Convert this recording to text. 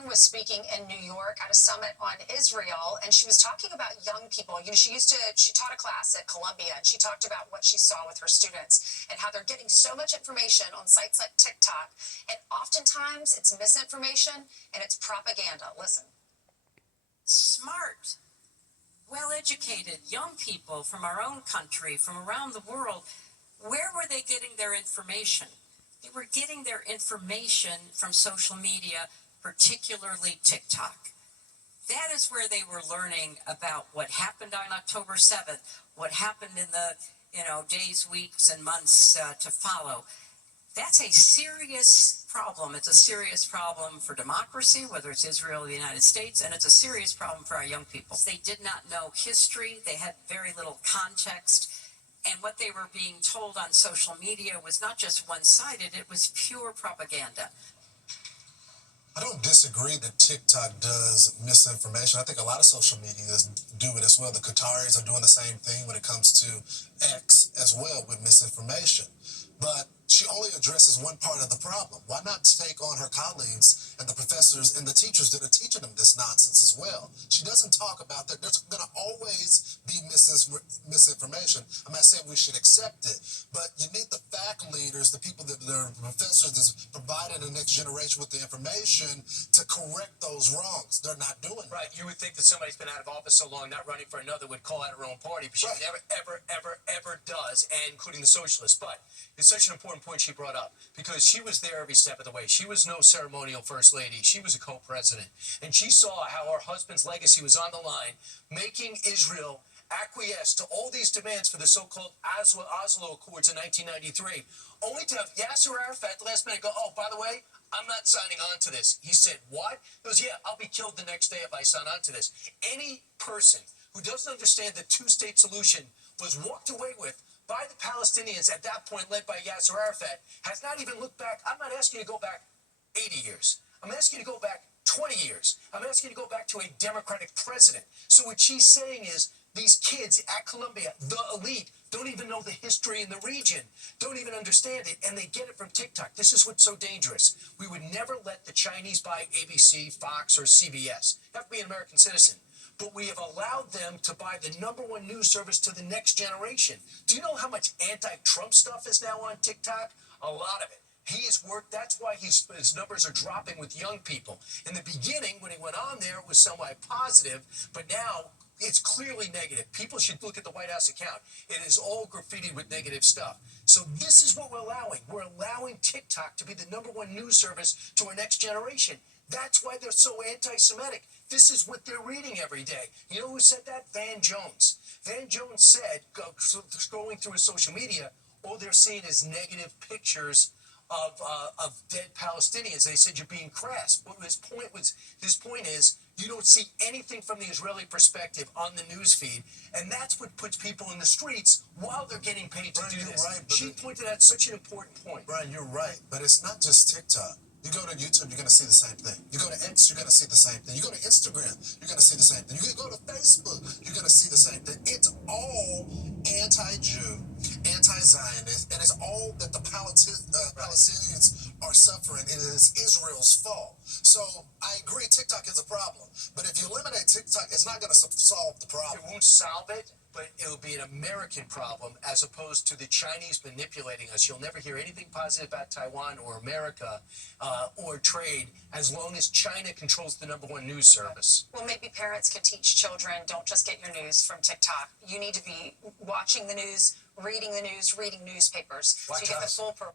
Clinton was speaking in New York at a summit on Israel, and she was talking about young people. She taught a class at Columbia, and she talked about what she saw with her students and how they're getting so much information on sites like TikTok. And oftentimes it's misinformation and it's propaganda. Listen. Smart, well-educated young people from our own country, from around the world, where were they getting their information? They were getting their information from social media, particularly TikTok. That is where they were learning about what happened on October 7th, what happened in the days, weeks, and months to follow. That's a serious problem. It's a serious problem for democracy, whether it's Israel or the United States, and it's a serious problem for our young people. They did not know history. They had very little context. And what they were being told on social media was not just one-sided, it was pure propaganda. I don't disagree that TikTok does misinformation. I think a lot of social medias do it as well. The Qataris are doing the same thing when it comes to X as well with misinformation. But she only addresses one part of the problem. Why not take on her colleagues and the professors and the teachers that are teaching them this nonsense as well? She doesn't talk about that. There's going to always be misinformation. I'm not saying we should accept it, but you need the faculty leaders, the people that are professors that's providing the next generation with the information to correct those wrongs. They're not doing it. Right. You would think that somebody's been out of office so long, not running for another, would call out her own party, but she never, ever does, and including the socialists. But it's such an important point she brought up, because she was there every step of the way. She was no ceremonial first lady. She was a co-president. And she saw how her husband's legacy was on the line, making Israel acquiesce to all these demands for the so-called Oslo Accords in 1993, only to have Yasser Arafat the last minute go, oh, by the way, I'm not signing on to this. He said, what? He goes, yeah, I'll be killed the next day if I sign on to this. Any person who doesn't understand the two-state solution was walked away with by the Palestinians at that point, led by Yasser Arafat, has not even looked back. I'm not asking you to go back 80 years. I'm asking you to go back 20 years. I'm asking you to go back to a Democratic president. So what she's saying is these kids at Columbia, the elite, don't even know the history in the region, don't even understand it, and they get it from TikTok. This is what's so dangerous. We would never let the Chinese buy ABC, Fox, or CBS. You have to be an American citizen. But we have allowed them to buy the #1 news service to the next generation. Do you know how much anti-Trump stuff is now on TikTok? A lot of it. He has worked. That's why his numbers are dropping with young people. In the beginning, when he went on there, it was somewhat positive, but now it's clearly negative. People should look at the White House account. It is all graffitied with negative stuff. So this is what we're allowing. We're allowing TikTok to be the #1 news service to our next generation. That's why they're so anti-Semitic. This is what they're reading every day. You know who said that? Van Jones. Van Jones said, scrolling through his social media, all they're seeing is negative pictures of dead Palestinians. They said you're being crass. But his point is, you don't see anything from the Israeli perspective on the news feed, and that's what puts people in the streets while they're getting paid to do this. Right, she pointed out such an important point. Brian, you're right, but it's not just TikTok. You go to YouTube, you're going to see the same thing. You go to X, you're going to see the same thing. You go to Instagram, you're going to see the same thing. You go to Facebook, you're going to see the same thing. It's all anti-Jew, anti-Zionist, and it's all that the Palestinians are suffering. It is Israel's fault. So I agree TikTok is a problem, but if you eliminate TikTok, it's not going to solve the problem. It won't solve it, but it'll be an American problem as opposed to the Chinese manipulating us. You'll never hear anything positive about Taiwan or America or trade as long as China controls the #1 news service. Well, maybe parents can teach children, don't just get your news from TikTok. You need to be watching the news, reading the news, reading newspapers, so you get the full purpose.